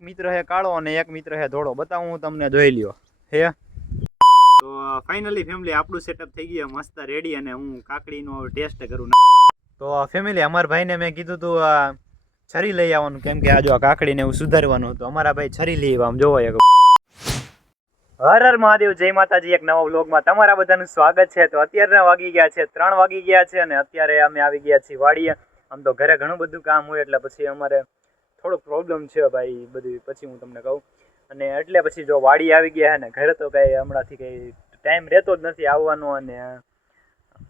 મિત્ર હે કાળો અને એક મિત્ર હે ધોળો. બતાવું હું તમને જોઈ લ્યો. હે? તો ફાઇનલી ફેમિલી આપણું સેટઅપ થઈ ગયું. મસ્ત રેડી અને હું કાકડીનો ટેસ્ટ કરું. તો ફેમિલી અમારા ભાઈને મેં કીધું તું આ છરી લઈ આવવાનું. કેમ કે આ જો આ કાકડીને એવું સુધારવાનું હતું. અમારા ભાઈ છરી લઈ આમ જોવો એક. હર હર મહાદેવ. જય માતાજી. એક નવા વ્લોગમાં તમારા બધાનું સ્વાગત છે. તો અત્યારના વાગી ગયા છે ત્રણ વાગી ગયા છે અને અત્યારે અમે આવી ગયા છીએ વાડીએ. આમ તો ઘરે ઘણું બધું કામ હોય એટલે પછી અમારે થોડોક પ્રોબ્લેમ છે ભાઈ બધું પછી હું તમને કહું. અને એટલે પછી જો વાડી આવી ગયા હે ને, ઘરે તો કાંઈ હમણાંથી કંઈ ટાઈમ રહેતો જ નથી આવવાનો અને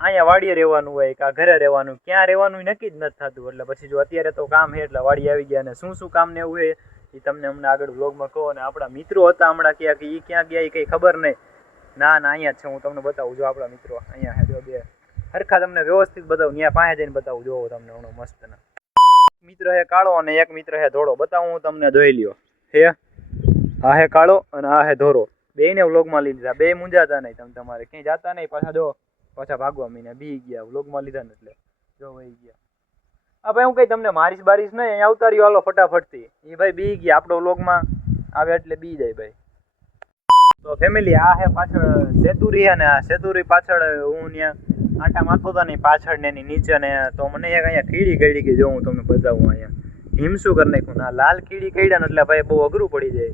અહીંયા વાડીએ રહેવાનું હોય કાં ઘરે રહેવાનું, ક્યાં રહેવાનું નક્કી જ નથી થતું. એટલે પછી જો અત્યારે તો કામ છે એટલે વાડી આવી ગયા અને શું શું કામ ને એવું છે એ તમને હમણાં આગળ વ્લોગમાં કહો અને આપણા મિત્રો હતા હમણાં ક્યાં કે એ ક્યાં ગયા એ કંઈ ખબર નહીં. ના ના, અહીંયા છે, હું તમને બતાવું. જો આપણા મિત્રો અહીંયા જો બે હરખા તમને વ્યવસ્થિત બતાવું ત્યાં પાસે જઈને બતાવું. જોવો તમને હમણાં મસ્ત ના મિત્ર હે કાળો અને એક મિત્ર હે ધોળો. બતાવું હું તમને જોઈ લ્યો. હે? આ હે કાળો અને આ હે ધોળો. બેયને વ્લોગમાં લીધા. બે મૂંઝાતા નહીં તમે તમારે. ક્યાંય જાતા નહીં. પાછા જો, પાછા ભાગવા મીને. બી ગયા. વ્લોગમાં લીધા ને એટલે. જો વહી ગયા. આ ભાઈ હું કઈ તમને મારીશ બારીશ નહીં. અહીંયા આવતા રહ્યો. હાલો, ફટાફટથી. એ ભાઈ બી ગયા આપણો વ્લોગમાં. આવે એટલે બી જાય ભાઈ. તો ફેમિલી આ હે પાછળ સેતુરી હે ને આ સેતુરી પાછળ હું ત્યાં આંટા મારતો હતો ને પાછળ ને એની નીચે ને તો મને અહીંયા કીડી કઈડી ગઈ જો હું તમને બતાવું અહીંયા. હિમસું કરી નાખ્યું ના લાલ કીડી કઈડા ને એટલે ભાઈ બહુ અઘરું પડી જાય.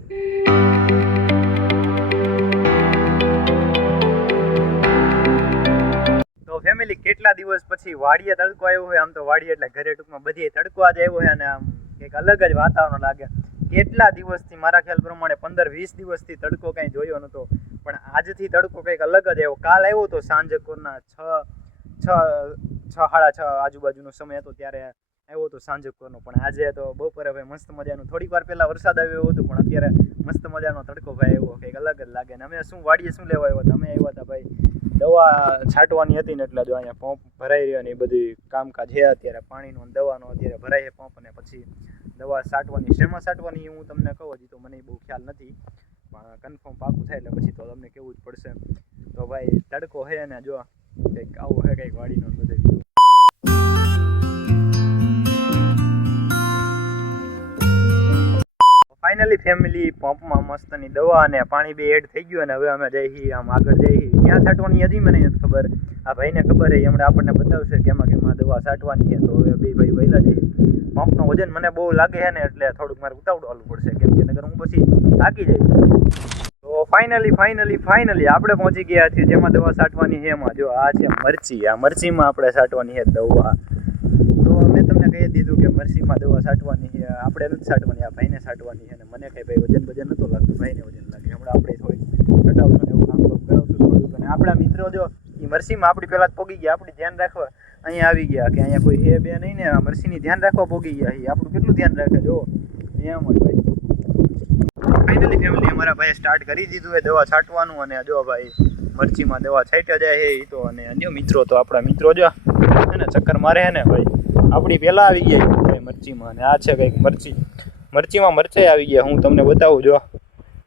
તો ફેમિલી કેટલા દિવસ પછી વાડીએ તડકો આવ્યો હોય, આમ તો વાડી એટલે ઘરે ટૂંકમાં બધી તડકો આજે આવ્યો હોય અને આમ કંઈક અલગ જ વાતાવરણ લાગે. કેટલા દિવસથી મારા ખ્યાલ પ્રમાણે પંદર વીસ દિવસથી તડકો કાંઈ જોયો નહોતો. પણ આજથી તડકો કંઈક અલગ જ આવ્યો. કાલ આવ્યો તો સાંજે કોરના છ છ છ, સાડા છ આજુબાજુનો સમય હતો ત્યારે આવ્યો હતો સાંજે કોરનો પણ આજે તો બપોરે ભાઈ મસ્ત મજાનું. થોડીક વાર પહેલાં વરસાદ આવ્યો હતો, પણ અત્યારે મસ્ત મજાનો તડકો ભાઈ આવ્યો. કંઈક અલગ જ લાગે. ને અમે શું વાડીએ શું લેવા આવ્યા હતા? અમે આવ્યા હતા ભાઈ દવા છાંટવાની હતી ને એટલે જો અહીંયા પંપ ભરાઈ રહ્યો ને એ બધી કામકાજ છે અત્યારે. પાણીનો દવાનું અત્યારે ભરાય છે પંપ ને પછી દવા છાંટવાની. શેમાં છાંટવાની હું તમને કહું હજી તો મને બહુ ખ્યાલ નથી. કન્ફર્મ પાકું થાય એટલે પછી તો તમને કેવું જ પડશે. તો ભાઈ તડકો છે ને જો, કંઈક આવું છે, કંઈક વાડીનો બધે. ફાઇનલી ફેમિલી પંપમાં મસ્તની દવા અને પાણી બે એડ થઈ ગયું અને હવે અમે જઈ આમ આગળ જઈ ક્યાં છાંટવાની હજી મને નથી ખબર. આ ભાઈને ખબર છે એમણે આપણને બતાવશે કેમાં કેમાં દવા છાંટવાની છે તો હવે બે ભાઈ વહેલા જઈએ પંપનું વજન મને બહુ લાગે છે ને, એટલે થોડુંક મારે ઉતાવળવાનું પડશે. કેમ કે નગર હું પછી થાકી જઈશ. તો ફાઇનલી ફાઇનલી ફાઇનલી આપણે પહોંચી ગયા છીએ. જેમાં દવા છાંટવાની છે એમાં. જો આ છે મરચી. આ મરચીમાં આપણે છાંટવાની છે દવા. કહી દીધું કે મરસીમાં દવા છાંટવાની છે. આપણે નથી છાંટવાની, આ ભાઈને છાંટવાની છે અને મને કંઈ ભાઈ વજન વજન નતો લાગતું, ભાઈને વજન લાગે. હમણાં આપણે થોડી છટાવશું એવું કામ કામ કરાવશું થોડુંક અને આપણા મિત્રો જો એ મરસીમાં આપણી પહેલાં પોગી ગયા, આપણે ધ્યાન રાખવા. અહીંયા આવી ગયા કે અહીંયા કોઈ હે બે નહીં ને મરસીની ધ્યાન રાખવા પોગી ગયા એ આપણું કેટલું ધ્યાન રાખે જો? એમ હોય ભાઈ. ફાઇનલી ફેમિલી અમારા ભાઈએ સ્ટાર્ટ કરી દીધું એ દવા છાંટવાનું અને જો ભાઈ મરચીમાં દવા છાંટ્યા જાય છે એ તો અને અન્ય મિત્રો તો આપણા મિત્રો જો એને ચક્કર મારે ને ભાઈ. આપણી પહેલાં આવી ગયા મરચીમાં અને આ છે કંઈક મરચી. મરચીમાં મરચાઈ આવી ગયા. હું તમને બતાવું, જો.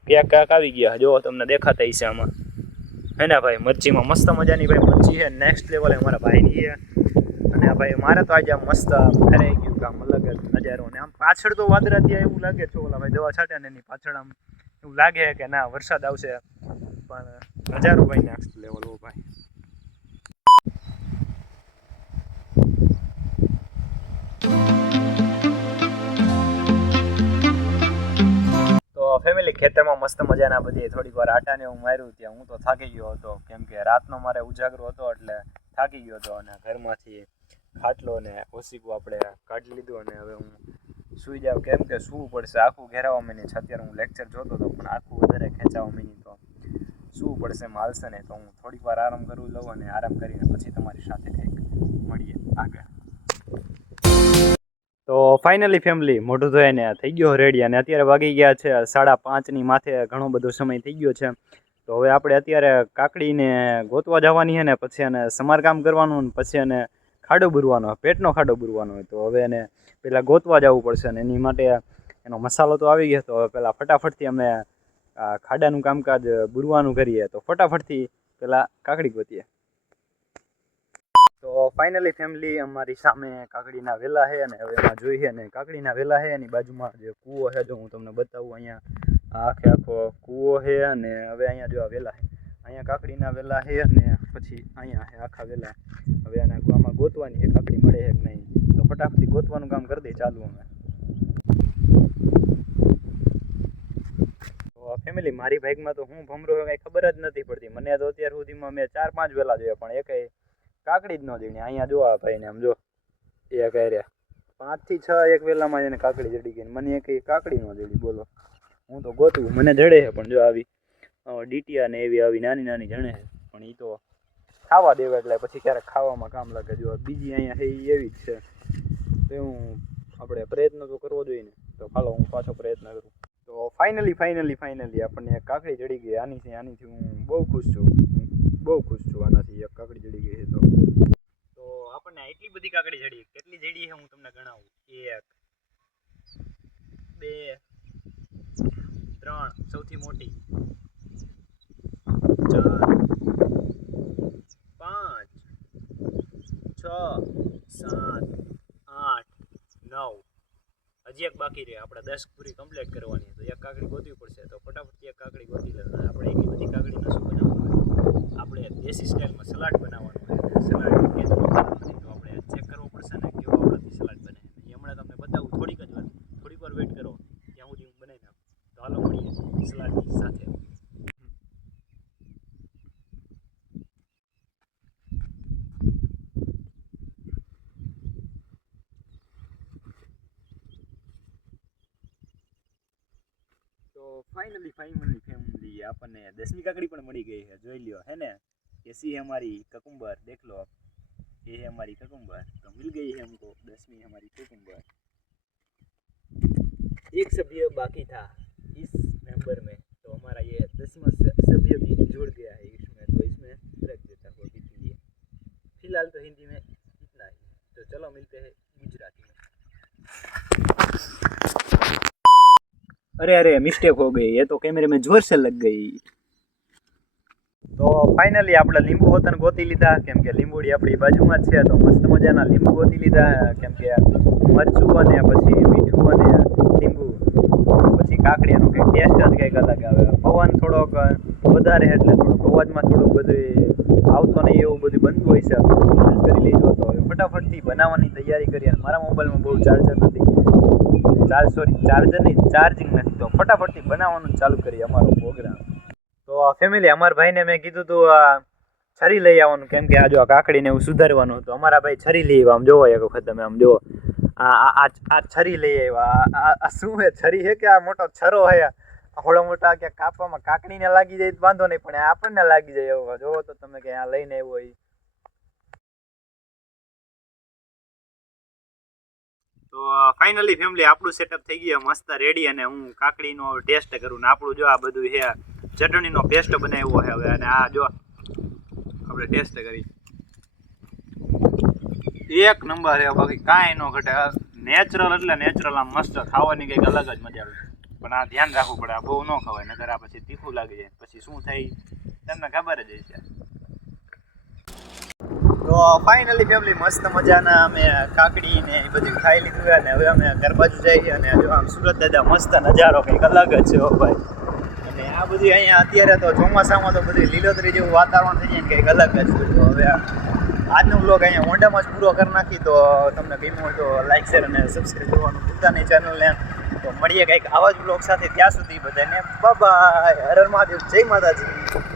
ક્યાંક ક્યાંક આવી ગયા. જો, તમને દેખાતા હશે આમાં. હે ને ભાઈ, મરચીમાં મસ્ત મજાની ભાઈ મરચી છે. નેક્સ્ટ લેવલે મારા ભાઈની છે. અને ભાઈ, મારે તો આજે મસ્ત ફેરાઈ ગયું કામ અલગ જ નજારો. ને આમ પાછળ તો વાદળાથી એવું લાગે છે. ઓલા ભાઈ દવા છાંટે ને એની પાછળ આમ એવું લાગે કે ના, વરસાદ આવશે. પણ નજારો ભાઈ નેક્સ્ટ લેવલ ભાઈ. ફેમિલી ખેતરમાં મસ્ત મજાના બધી, થોડીક વાર આટાને હું માર્યું ત્યાં. હું તો થાકી ગયો હતો. કેમ કે રાતનો મારે ઉજાગરો હતો એટલે થાકી ગયો હતો અને ઘરમાંથી ખાટલો ને ઓસીકું આપણે કાઢી લીધું અને હવે હું સુઈ જાઉં. કેમ કે સૂવું પડશે. આખું ઘેરાવા મહિની છે અત્યારે હું લેક્ચર જોતો હતો, પણ આખું વધારે ખેંચાવા મહિને તો સૂવું પડશે, માલશે ને તો હું થોડીક વાર આરામ કરું લઉં અને આરામ કરીને પછી તમારી સાથે કંઈક મળીએ આગળ. તો ફાઇનલી ફેમિલી મોઢું ધોઈને થઈ ગયો રેડી અને અત્યારે વાગી ગયા છે સાડા પાંચની માથે ઘણો બધો સમય થઈ ગયો છે. તો હવે આપણે અત્યારે કાકડીને ગોતવા જવાની છે ને, પછી એને સમારકામ કરવાનું ને, પછી એને ખાડો બુરવાનો, પેટનો ખાડો બુરવાનો હોય તો હવે એને પહેલાં ગોતવા જવું પડશે ને, એની માટે એનો મસાલો તો આવી ગયો, તો હવે પહેલાં ફટાફટથી અમે ખાડાનું કામકાજ બુરવાનું કરીએ. તો ફટાફટથી પહેલાં કાકડી ગોતીએ. ફાઇનલી ફેમિલી અમારી સામે કાકડીના વેલા છે અને હવે એમાં જોઈએ ને કાકડીના વેલા છે એની બાજુમાં જે કૂવો છે જો હું તમને બતાવું અહીંયા આખે આખો કૂવો છે અને હવે અહીંયા જો આ વેલા છે અહીંયા કાકડીના વેલા છે અને પછી અહીંયા છે આખા વેલા. હવે આના આમાં ગોતવાની છે કાકડી મળે છે કે નહીં? તો ફટાફટથી ગોતવાનું કામ કરી દઈએ ચાલુ અમે. ફેમિલી મારી બાઇકમાં તો હું ભમરો કાંઈ ખબર જ નથી પડતી. મને તો અત્યાર સુધીમાં મેં ચાર પાંચ વેલા જોયા, પણ એકેય કાકડી જ ન જીણી અહીંયા જો આ ભાઈને, આમ જો, એ કર્યા પાંચથી છ એક વેલામાં એને કાકડી જડી ગઈ મને એક કાકડી ન જડી બોલો. હું તો ગોતું, મને જડે છે, પણ જો આવી ડીટીયા ને એવી આવી નાની નાની જણે છે. પણ એ તો ખાવા દેવા એટલે પછી ક્યારેક ખાવામાં કામ લાગે. જો બીજી અહીંયા છે એવી જ છે. તો હું આપણે પ્રયત્ન તો કરવો જોઈએ ને. તો ચાલો હું પાછો પ્રયત્ન કરું. તો ફાઇનલી ફાઇનલી ફાઇનલી આપણને કાકડી ચડી ગઈ. આની આનીથી હું બહુ ખુશ છું. બહુ ખુશ છું આનાથી, એક કાકડી ચડી ગઈ છે તો. તો આપણને એટલી બધી કાકડી જડી કેટલી જડી છે હું તમને ગણાવું? એક, બે, ત્રણ, સૌથી મોટી. ચાર, પાંચ, છ, સાત, આઠ, નવ. હજી એક બાકી રહે, આપણે દસ પૂરી કમ્પ્લીટ કરવાની તો એક કાકડી ગોતવી પડશે, તો ફટાફટ એક કાકડી ગોતી લેવાના આપણે એટલી બધી કાકડીનું શું બનાવવાનું હોય આપણે દેશી સ્ટાઇલમાં સલાડ બનાવવાનું સલાડ તો આપણે ચેક કરવો પડશે ને કેવો આપણાથી સલાડ બને. એ હમણાં તમને બતાવું, થોડીક જ વાર, થોડીક વાર વેઇટ કરો. ત્યાં સુધી હું બનાવી નાખું. તો હાલો મળીએ સલાડની સાથે. ફાઇનલી ફાઇનલી ફેમિલી આપણને દસમી કાકડી પણ મળી ગઈ છે, જોઈ લ્યો, હે ને? એસી है हमारी ककुम्बर देख लो आप। ये है हमारी ककुम्बर तो मिल गई है हमको दसवीं हमारी ककुम्बर एक सभ्य बाकी था इस मेंबर में तो हमारा ये दसवां सभ्य भी जुड़ गया है इसमें तो इसमें रख देता हूँ अभी के लिए। फ़िलहाल तो हिंदी में इतना ही। तो चलो मिलते हैं गुजराती में। अरे अरे मिस्टेक हो गई। ये तो कैमरे में ज़ोर से लग गई। તો ફાઇનલી આપણે લીંબુ વતન ગોતી લીધા, કેમ કે લીંબુડી આપણી બાજુમાં છે, તો મસ્ત મજાના લીંબુ ગોતી લીધા, કેમ કે મરચું અને પછી મીઠું અને લીંબુ, પછી કાકડી કંઈક ટેસ્ટ જ કંઈક અલગ આવે. પવન થોડોક વધારે એટલે થોડુંક અવાજમાં થોડુંક બધું આવતો નહીં, એવું બધું બનતું હોય છે કરી લીધો તો ફટાફટથી બનાવવાની તૈયારી કરી અને મારા મોબાઈલમાં બહુ ચાર્જર નથી. ચાર્જ સોરી ચાર્જર નહીં ચાર્જિંગ નથી. તો ફટાફટથી બનાવવાનું ચાલુ કરીએ અમારો પ્રોગ્રામ તો ફેમિલી અમારા ભાઈને મેં કીધું તું, આ છરી લઈ આવવાનું. કેમ કે આ જો કાકડીને એવું સુધારવાનું હતું. અમારા ભાઈ છરી લઈ આવ્યા. આમ જોવો એક વખત તમે, આમ જોવો. આ આ છરી લઈ આવ્યા. આ- શું હે છરી હે કે આ મોટો છરો હે થોડો મોટા કે કાપવામાં કાકડીને લાગી જાય વાંધો નહીં, પણ આપણને લાગી જાય એવો. જોવો તો તમે કે આ લઈને આવ્યો હોય. તો ફાઇનલી ફેમિલી આપણું સેટઅપ થઈ ગયું, મસ્ત રેડી અને હું કાકડીનો ટેસ્ટ કરું ને આપણું જો આ બધું છે, ચટણીનો પેસ્ટ બનાવ્યો છે હવે અને આ જો આપણે ટેસ્ટ કરી. એક નંબર છે, બાકી કાંઈ ન ઘટે. નેચરલ એટલે નેચરલ આમ મસ્ત ખાવાની કંઈક અલગ જ મજા આવે. પણ આ ધ્યાન રાખવું પડે, આ બહુ ન ખવાય નગર આ પછી તીખું લાગી જાય. પછી શું થાય, તમને ખબર જ હશે. તો ફાઇનલી ફેમિલી મસ્ત મજાના અમે કાકડી ને એ બધું ખાઈ લીધું અને હવે અમે ઘર બાજુ જઈએ અને જો આમ સુરત દાદા મસ્ત નજારો, કંઈક અલગ જ છે ભાઈ. અને આ બધી અહીંયા અત્યારે તો ચોમાસામાં તો બધી લીલોતરી જેવું વાતાવરણ થઈ જાય ને કંઈક અલગ જ તો હવે આજનો બ્લોગ અહીંયા ઓંડામાં જ પૂરો કરી નાખી. તો તમને ગમ્યું હોય તો લાઈક શેર અને સબસ્ક્રાઈબ કરવાનું ભૂલતા નહીં ચેનલને તો મળીએ કંઈક આવા જ બ્લોગ સાથે ત્યાં સુધી બધાને. બાય હર મહાદેવ. જય માતાજી.